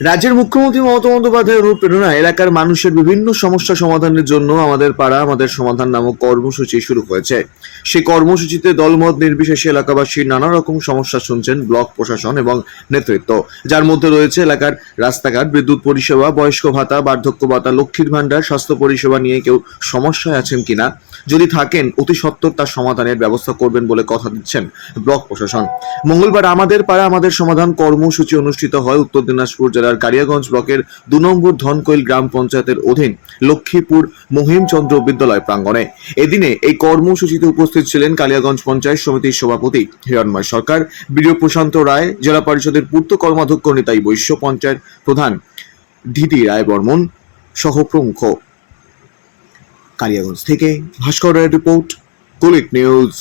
রাজ্যের মুখ্যমন্ত্রী মমতা বন্দ্যোপাধ্যায়ের অনুপ্রেরণা এলাকার মানুষের বিভিন্ন সমস্যা সমাধানের জন্য আমাদের পাড়া, আমাদের সমাধান নামক কর্মসূচি শুরু হয়েছে। সেই কর্মসূচিতে দলমত নির্বিশেষে এলাকাবাসীর নানা রকম সমস্যা শুনছেন ব্লক প্রশাসন এবং নেতৃত্ব। যার মধ্যে রয়েছে এলাকার রাস্তাঘাট, বিদ্যুৎ পরিষেবা, বয়স্ক ভাতা, বার্ধক্য ভাতা, লক্ষ্মীর ভাণ্ডার, স্বাস্থ্য পরিষেবা নিয়ে কেউ সমস্যায় আছেন কিনা? যদি থাকেন, অতি সত্বর তার সমাধানের ব্যবস্থা করবেন বলে কথা দিচ্ছেন ব্লক প্রশাসন। মঙ্গলবার আমাদের পাড়া, আমাদের সমাধান কর্মসূচি অনুষ্ঠিত হয় উত্তর দিনাজপুর জেলার কালিয়াগঞ্জ ব্লকের দু নম্বর ধনকৈল গ্রাম পঞ্চায়েতের অধীন লক্ষ্মীপুর মহিমচন্দ্র বিদ্যালয় প্রাঙ্গণে। এদিনে এই কর্মসূচিতে উপস্থিত ছিলেন কালিয়াগঞ্জ পঞ্চায়েত সমিতির সভাপতি হিরণময় সরকার, বিডিও প্রশান্ত রায়, জেলা পরিষদের পূর্ত কর্মাধ্যক্ষ নিতাই বৈশ্য, পঞ্চায়েত প্রধান দিদি রায় বর্মন সহ প্রমুখ। কালিয়াগঞ্জ থেকে ভাস্কর রায়ের রিপোর্ট কুলিক নিউজ।